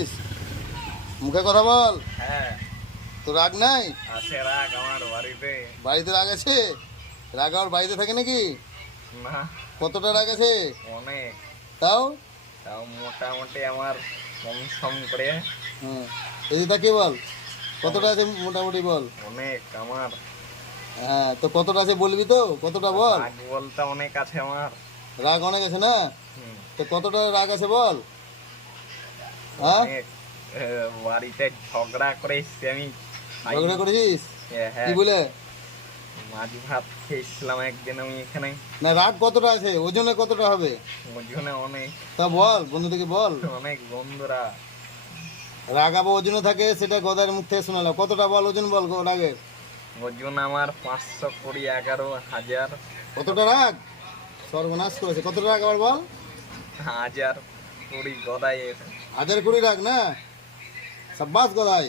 করেছিস? মুখে কথা বল। হ্যাঁ তো রাগ নাই? আছে রাগ আমার বাড়িতে। বাড়িতে রাগ আছে? রাগ আর বাড়িতে থাকে নাকি? না কতটা রাগ আছে? অনেক। তাও? তাও মোটামুটি আমার কম সম করে হুম, যদি তাকে বল কতটা আছে মোটামুটি বল। অনেক আমার হ্যাঁ, তো কতটা আছে বলবি তো, কতটা বল। রাগ বলতে অনেক আছে আমার। রাগ অনেক আছে না? হুম, তো কতটা রাগ আছে বল। হ্যাঁ, অনেক। বাড়িতে ঝগড়া করে এসছি আমি। ঝগড়া করেছিস? কি হ্যাঁ, বলে? মাছ ভাত খেয়েছিলাম একদিন আমি এখানে। না, রাগ কতটা আছে, ওজনে কতটা হবে? ওজনে অনেক। তা বল, বন্ধু থেকে বল। অনেক বন্ধুরা। রাগ আবার ওজনে থাকে, সেটা গদার মুখ থেকে শোনালাম। কতটা বল, ওজন বল রাগের। ওজন আমার 520 11,000। কতটা রাগ? সর্বনাশ করেছে। কতটা রাগ আবার বল। 1020 গদাইয়ের। 1020 রাগ না? সাব্বাস গদাই।